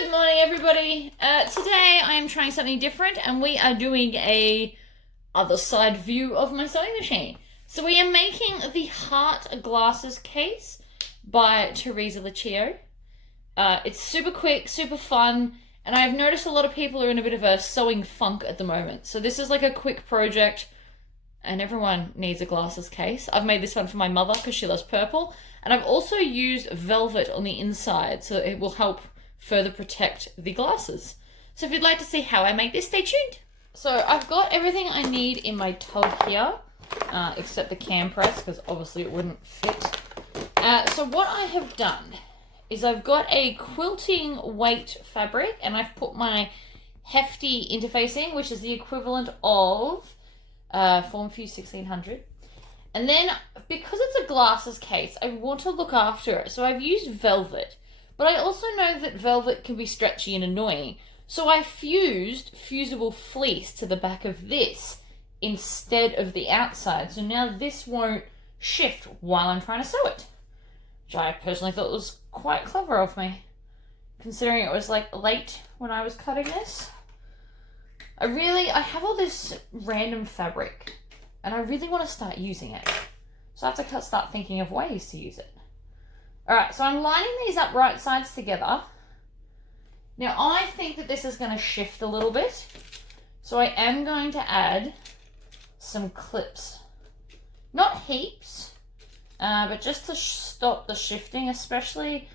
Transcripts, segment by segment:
Good morning, everybody. Today I am trying something different, and we are doing a other side view of my sewing machine. So we are making the Heart Glasses case by Teresa Lucio. It's super quick, super fun, and I've noticed a lot of people are in a bit of a sewing funk at the moment. So this is like a quick project, and everyone needs a glasses case. I've made this one for my mother because she loves purple, and I've also used velvet on the inside so it will help further protect the glasses. So if you'd like to see how I make this, stay tuned. So I've got everything I need in my tub here, except the cam press, because obviously it wouldn't fit. So what I have done is I've got a quilting weight fabric, and I've put my hefty interfacing, which is the equivalent of Form Fuse 1600. And then, because it's a glasses case, I want to look after it. So I've used velvet. But I also know that velvet can be stretchy and annoying. So I fused fusible fleece to the back of this instead of the outside. So now this won't shift while I'm trying to sew it. Which I personally thought was quite clever of me, considering it was like late when I was cutting this. I have all this random fabric and I really want to start using it. So I have to start thinking of ways to use it. Alright, so I'm lining these up right sides together. Now I think that this is going to shift a little bit. So I am going to add some clips. Not heaps, but just to stop the shifting, especially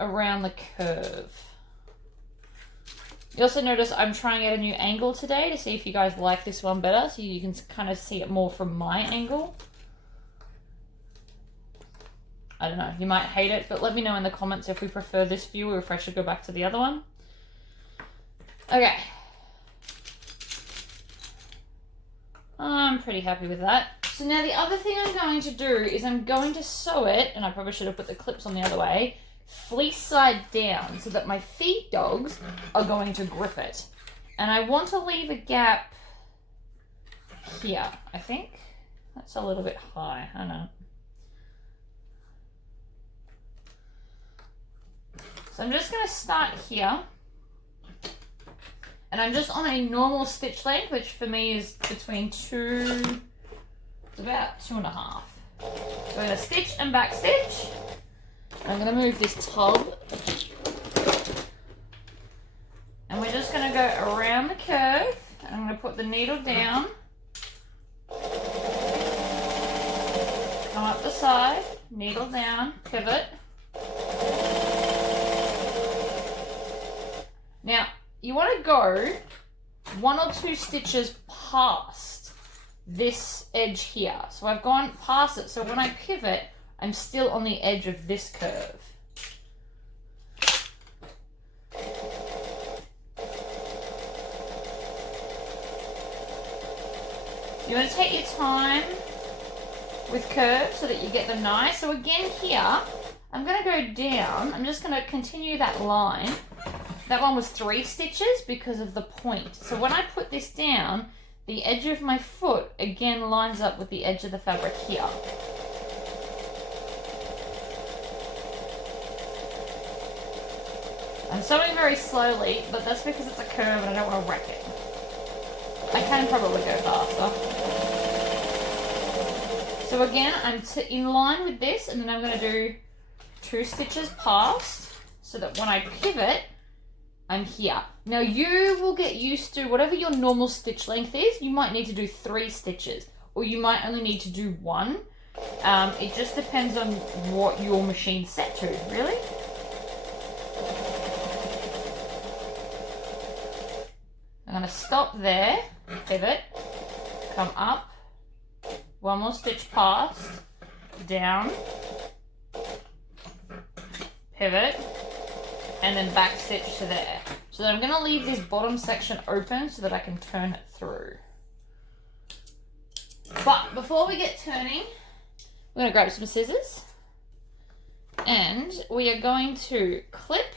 around the curve. You also notice I'm trying out a new angle today to see if you guys like this one better, so you can kind of see it more from my angle. I don't know, you might hate it, but let me know in the comments if we prefer this view or if I should go back to the other one. Okay. I'm pretty happy with that. So now the other thing I'm going to do is I'm going to sew it, and I probably should have put the clips on the other way, fleece side down so that my feed dogs are going to grip it. And I want to leave a gap here, I think. That's a little bit high, I know. So I'm just going to start here, and I'm just on a normal stitch length, which for me is between it's about 2.5. So I'm going to stitch and back stitch. I'm going to move this tub, and we're just going to go around the curve. I'm going to put the needle down, come up the side, needle down, pivot. Now, you want to go 1 or 2 stitches past this edge here. So I've gone past it, so when I pivot, I'm still on the edge of this curve. You want to take your time with curves so that you get them nice. So again here, I'm going to go down. I'm just going to continue that line. That one was 3 stitches because of the point. So when I put this down, the edge of my foot again lines up with the edge of the fabric here. I'm sewing very slowly, but that's because it's a curve and I don't want to wreck it. I can probably go faster. So again, I'm in line with this, and then I'm going to do 2 stitches past so that when I pivot, I'm here. Now you will get used to whatever your normal stitch length is. You might need to do 3 stitches, or you might only need to do 1. It just depends on what your machine's set to, really. I'm going to stop there, pivot, come up, 1 more stitch past, down, pivot, and then back stitch to there. So then I'm going to leave this bottom section open so that I can turn it through. But before we get turning, we're going to grab some scissors, and we are going to clip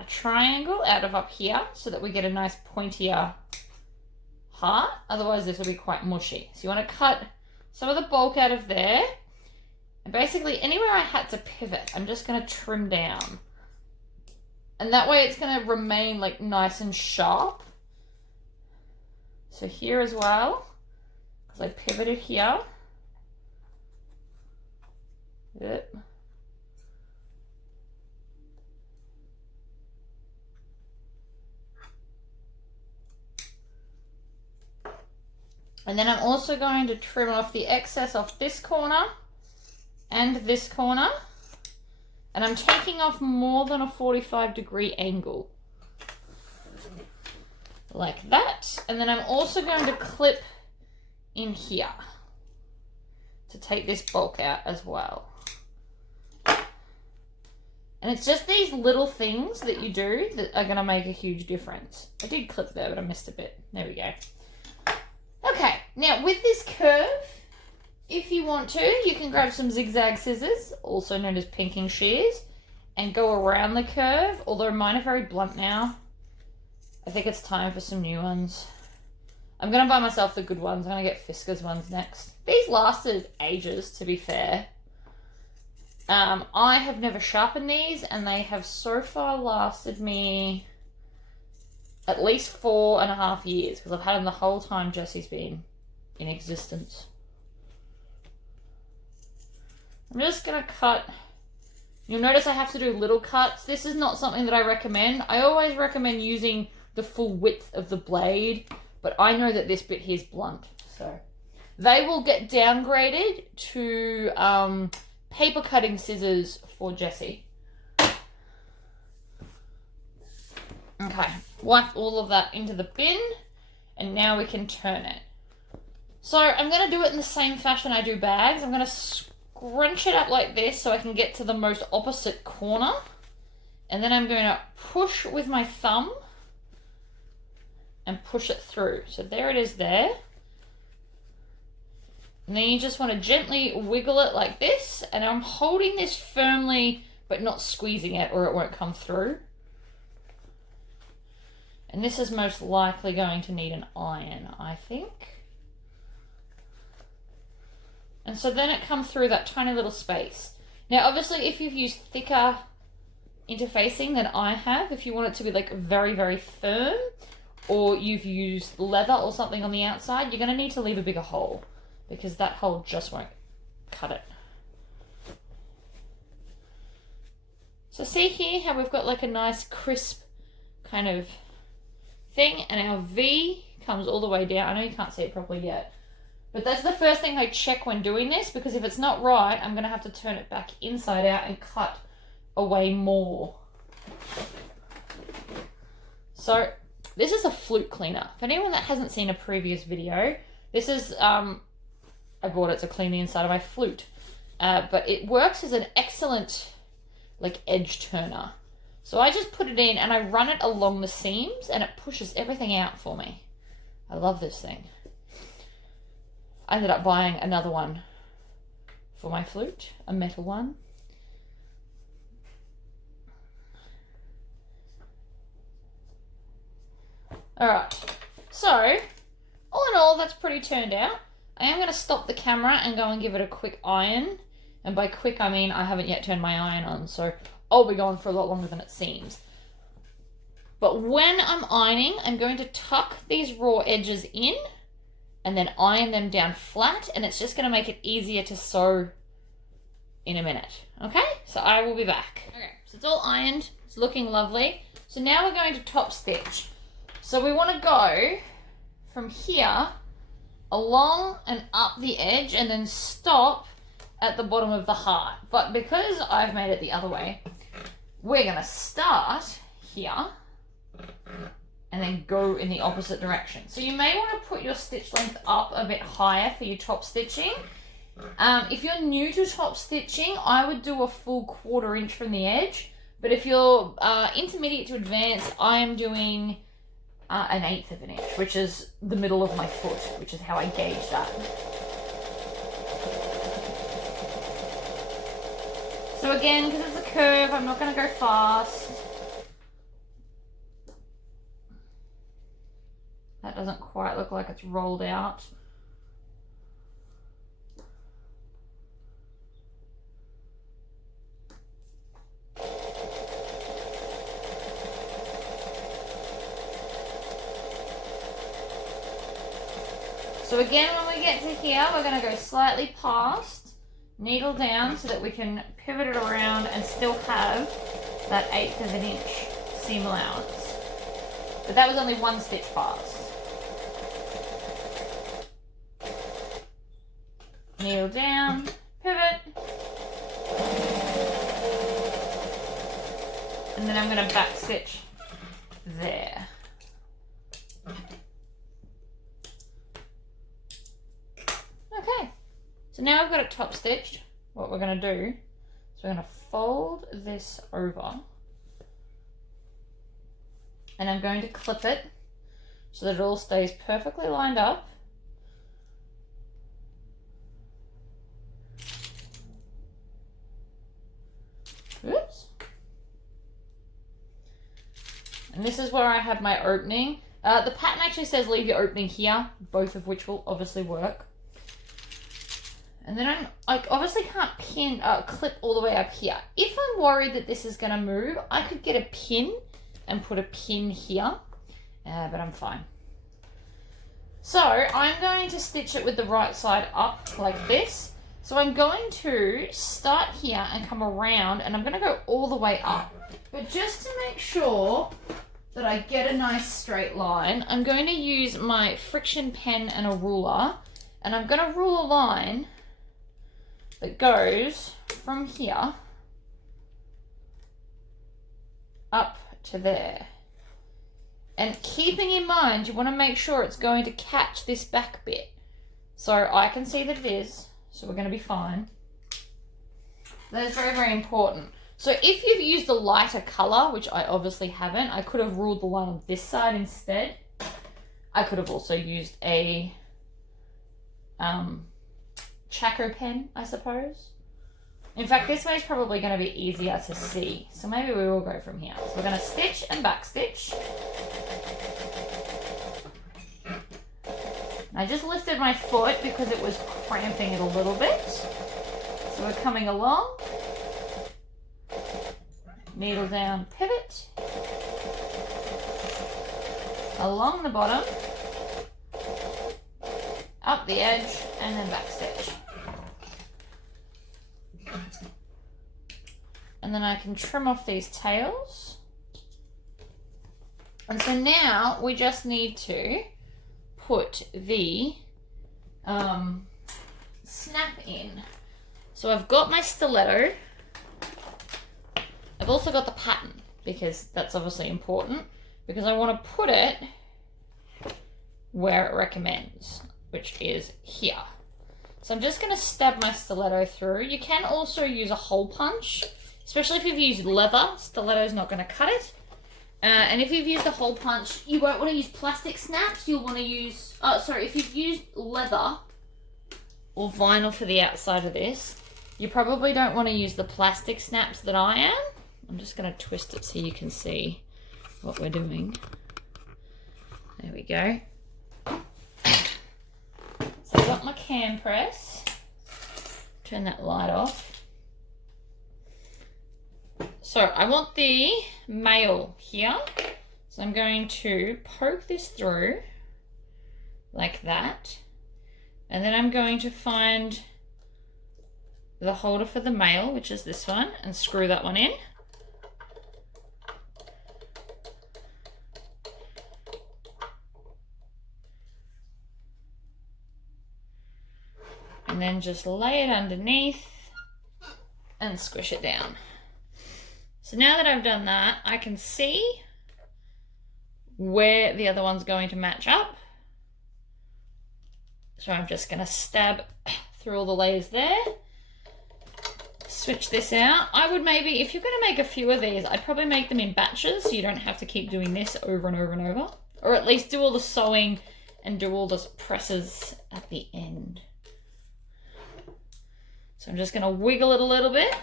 a triangle out of up here so that we get a nice pointier heart. Otherwise this will be quite mushy. So you want to cut some of the bulk out of there, and basically anywhere I had to pivot, I'm just going to trim down. And that way it's going to remain like nice and sharp. So here as well, because I pivoted here. Yep. And then I'm also going to trim off the excess off this corner and this corner. And I'm taking off more than a 45-degree angle. Like that. And then I'm also going to clip in here to take this bulk out as well. And it's just these little things that you do that are going to make a huge difference. I did clip there, but I missed a bit. There we go. Okay, now with this curve, if you want to, you can grab some zigzag scissors, also known as pinking shears, and go around the curve, although mine are very blunt now. I think it's time for some new ones. I'm going to buy myself the good ones. I'm going to get Fiskars ones next. These lasted ages, to be fair. I have never sharpened these, and they have so far lasted me at least 4.5 years, because I've had them the whole time Jesse's been in existence. I'm just going to cut. You'll notice I have to do little cuts. This is not something that I recommend. I always recommend using the full width of the blade, but I know that this bit here is blunt. So they will get downgraded to paper cutting scissors for Jesse. Okay, wipe all of that into the bin, and now we can turn it. So I'm going to do it in the same fashion I do bags. I'm going to scrunch it up like this so I can get to the most opposite corner. And then I'm going to push with my thumb and push it through. So there it is there. And then you just want to gently wiggle it like this. And I'm holding this firmly, but not squeezing it or it won't come through. And this is most likely going to need an iron, I think. And so then it comes through that tiny little space. Now, obviously, if you've used thicker interfacing than I have, if you want it to be like very, very firm, or you've used leather or something on the outside, you're going to need to leave a bigger hole, because that hole just won't cut it. So see here how we've got like a nice crisp kind of thing, and our V comes all the way down. I know you can't see it properly yet, but that's the first thing I check when doing this, because if it's not right, I'm going to have to turn it back inside out and cut away more. So this is a flute cleaner. For anyone that hasn't seen a previous video, this is, I bought it to clean the inside of my flute. But it works as an excellent like edge turner. So I just put it in and I run it along the seams and it pushes everything out for me. I love this thing. I ended up buying another one for my flute, a metal one. Alright, so all in all, that's pretty turned out. I am going to stop the camera and go and give it a quick iron. And by quick, I mean I haven't yet turned my iron on, so I'll be going for a lot longer than it seems. But when I'm ironing, I'm going to tuck these raw edges in and then iron them down flat, and it's just going to make it easier to sew in a minute. Okay, so I will be back. Okay, so it's all ironed, it's looking lovely. So now we're going to top stitch. So we want to go from here along and up the edge and then stop at the bottom of the heart. But because I've made it the other way, we're going to start here and then go in the opposite direction. So you may want to put your stitch length up a bit higher for your top stitching. If you're new to top stitching, I would do a full 1/4 inch from the edge. But if you're intermediate to advanced, I am doing an 1/8 of an inch, which is the middle of my foot, which is how I gauge that. So again, because it's a curve, I'm not going to go fast. That doesn't quite look like it's rolled out. So again, when we get to here, we're going to go slightly past, needle down so that we can pivot it around and still have that 1/8 of an inch seam allowance. But that was only one stitch past. Needle down, pivot, and then I'm going to back stitch there. Okay, so now I've got it top stitched. What we're going to do is we're going to fold this over, and I'm going to clip it so that it all stays perfectly lined up. Oops. And this is where I have my opening. The pattern actually says leave your opening here, both of which will obviously work. And then I obviously can't clip all the way up here. If I'm worried that this is going to move, I could get a pin and put a pin here, but I'm fine. So I'm going to stitch it with the right side up like this. So I'm going to start here and come around, and I'm going to go all the way up. But just to make sure that I get a nice straight line, I'm going to use my friction pen and a ruler, and I'm going to rule a line that goes from here up to there. And keeping in mind, you want to make sure it's going to catch this back bit. So I can see that it is. So we're going to be fine. That is very, very important. So if you've used a lighter colour, which I obviously haven't, I could have ruled the line on this side instead. I could have also used a Chaco pen, I suppose. In fact, this way is probably going to be easier to see. So maybe we will go from here. So we're going to stitch and back stitch. I just lifted my foot because it was cramping it a little bit. So we're coming along. Needle down, pivot. Along the bottom. Up the edge and then back stitch. And then I can trim off these tails. And so now we just need to put the snap in. So I've got my stiletto. I've also got the pattern because that's obviously important, because I want to put it where it recommends, which is here. So I'm just going to stab my stiletto through. You can also use a hole punch, especially if you've used leather. Stiletto's not going to cut it. And if you've used a hole punch, you won't want to use plastic snaps. You'll want to use, if you've used leather or vinyl for the outside of this, you probably don't want to use the plastic snaps that I am. I'm just going to twist it so you can see what we're doing. There we go. So I've got my cam press. Turn that light off. So I want the male here. So I'm going to poke this through like that. And then I'm going to find the holder for the male, which is this one, and screw that one in. And then just lay it underneath and squish it down. So now that I've done that, I can see where the other one's going to match up. So I'm just going to stab through all the layers there. Switch this out. I would maybe, if you're going to make a few of these, I'd probably make them in batches so you don't have to keep doing this over and over and over. Or at least do all the sewing and do all the presses at the end. So I'm just going to wiggle it a little bit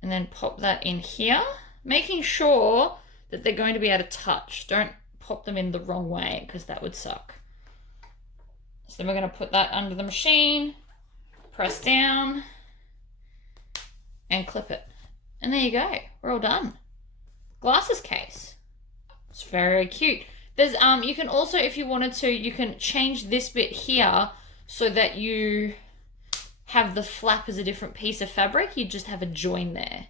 and then pop that in here, making sure that they're going to be able to touch. Don't pop them in the wrong way because that would suck. So then we're going to put that under the machine, press down, and clip it. And there you go. We're all done. Glasses case. It's very cute. There's you can also, if you wanted to, you can change this bit here so that you have the flap as a different piece of fabric. You just have a join there.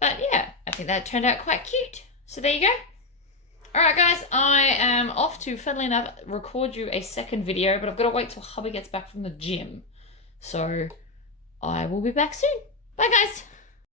But yeah, I think that turned out quite cute. So there you go. Alright guys, I am off to, funnily enough, record you a second video, but I've got to wait till hubby gets back from the gym. So I will be back soon. Bye guys.